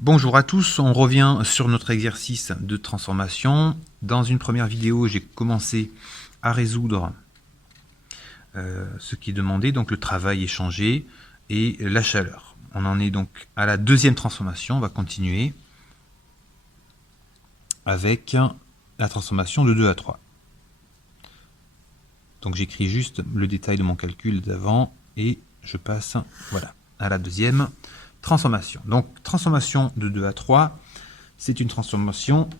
Bonjour à tous, on revient sur notre exercice de transformation. Dans une première vidéo, j'ai commencé à résoudre ce qui est demandé, donc le travail échangé et la chaleur. On en est donc à la deuxième transformation, on va continuer avec la transformation de 2 à 3. Donc j'écris juste le détail de mon calcul d'avant et je passe voilà, à la deuxième transformation. Donc transformation de 2 à 3, c'est une transformation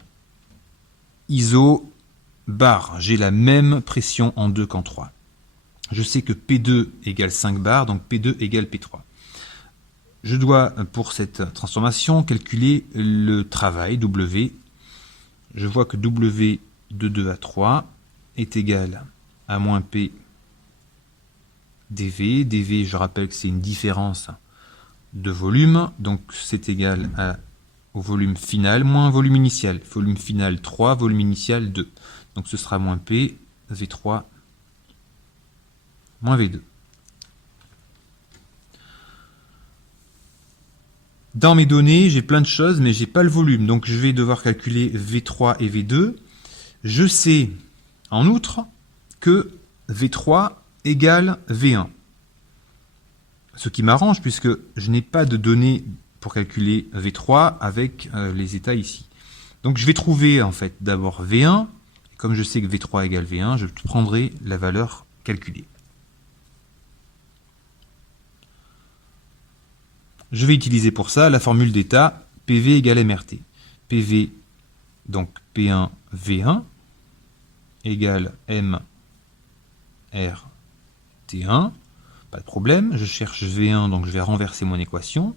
iso-bar. J'ai la même pression en 2 qu'en 3. Je sais que P2 égale 5 bars, donc P2 égale P3. Je dois, pour cette transformation, calculer le travail, W. Je vois que W de 2 à 3 est égal à moins P dV. dV, je rappelle que c'est une différence de volume, donc c'est égal au volume final moins volume initial. Volume final 3, volume initial 2. Donc ce sera moins P, V3, moins V2. Dans mes données, j'ai plein de choses, mais j'ai pas le volume, donc je vais devoir calculer V3 et V2. Je sais, en outre, que V3 égale V1. Ce qui m'arrange, puisque je n'ai pas de données pour calculer V3 avec les états ici. Donc je vais trouver en fait d'abord V1. Comme je sais que V3 égale V1, je prendrai la valeur calculée. Je vais utiliser pour ça la formule d'état PV égale MRT. PV, donc P1 V1, égale M R T1. Pas de problème, je cherche V1, donc je vais renverser mon équation.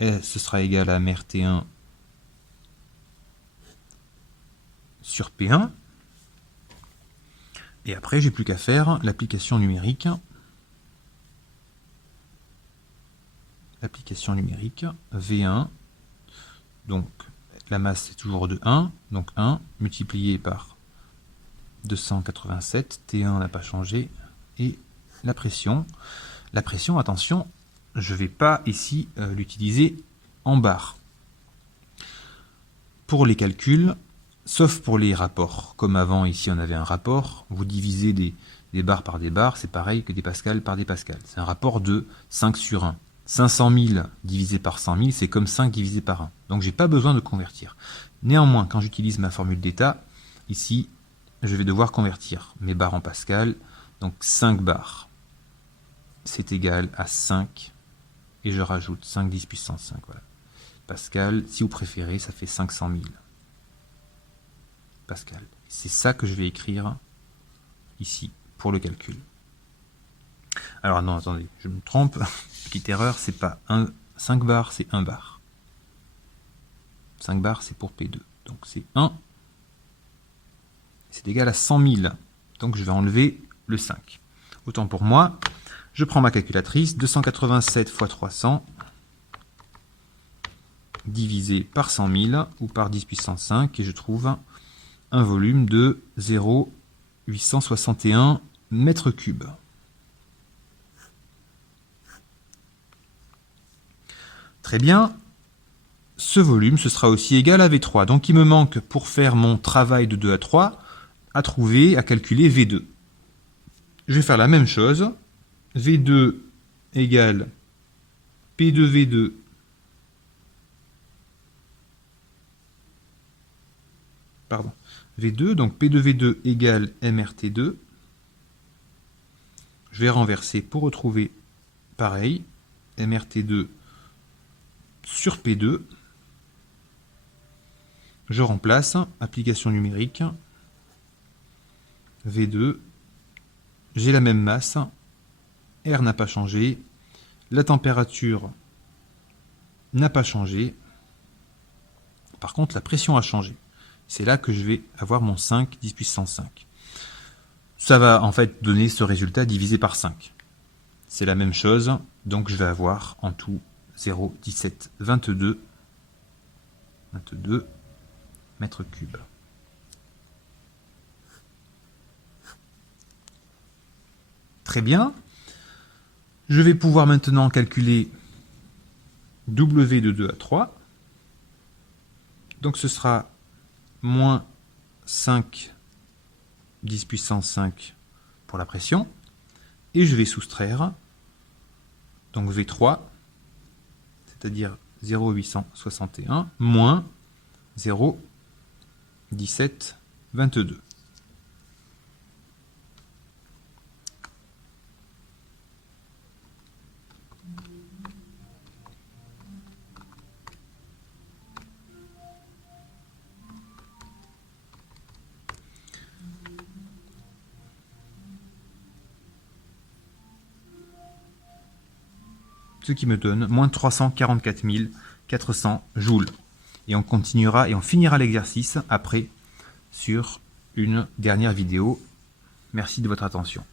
Et ce sera égal à MRT1 sur P1. Et après, j'ai plus qu'à faire l'application numérique. L'application numérique, V1, donc la masse est toujours de 1, donc 1 multiplié par 287, T1 n'a pas changé, et la pression, attention, je ne vais pas ici l'utiliser en barres. Pour les calculs, sauf pour les rapports, comme avant ici on avait un rapport, vous divisez des barres par des barres, c'est pareil que des pascals par des pascals. C'est un rapport de 5 sur 1. 500 000 divisé par 100 000, c'est comme 5 divisé par 1. Donc j'ai pas besoin de convertir. Néanmoins, quand j'utilise ma formule d'état, ici, je vais devoir convertir mes barres en pascal. Donc 5 bars, c'est égal à 5, et je rajoute 5 10 puissance 5. Voilà. Pascal, si vous préférez, ça fait 500 000 pascal. C'est ça que je vais écrire ici pour le calcul. Alors non, attendez, je me trompe. Petite erreur, c'est pas 5 bars, c'est 1 bar. 5 bars, c'est pour P2. Donc c'est 1. C'est égal à 100 000. Donc je vais enlever le 5. Autant pour moi, je prends ma calculatrice, 287 fois 300 divisé par 100 000 ou par 10 puissance 5 et je trouve un volume de 0,861 mètres cubes. Très bien, ce volume, ce sera aussi égal à V3. Donc il me manque, pour faire mon travail de 2 à 3, à trouver, à calculer V2. Je vais faire la même chose. V2 égale P2V2 pardon, V2, donc P2V2 égale MRT2. Je vais renverser pour retrouver pareil, MRT2 sur P2. Je remplace, application numérique, V2, j'ai la même masse, R n'a pas changé, la température n'a pas changé, par contre la pression a changé. C'est là que je vais avoir mon 5 10 puissance 5. Ça va en fait donner ce résultat divisé par 5. C'est la même chose, donc je vais avoir en tout 0,1722 mètres cubes. Très bien. Je vais pouvoir maintenant calculer W de 2 à 3. Donc ce sera moins 5 10 puissance 5 pour la pression. Et je vais soustraire donc V3, c'est-à-dire 0,861 moins 0,1722. Ce qui me donne moins 344 400 joules. Et on continuera et on finira l'exercice après sur une dernière vidéo. Merci de votre attention.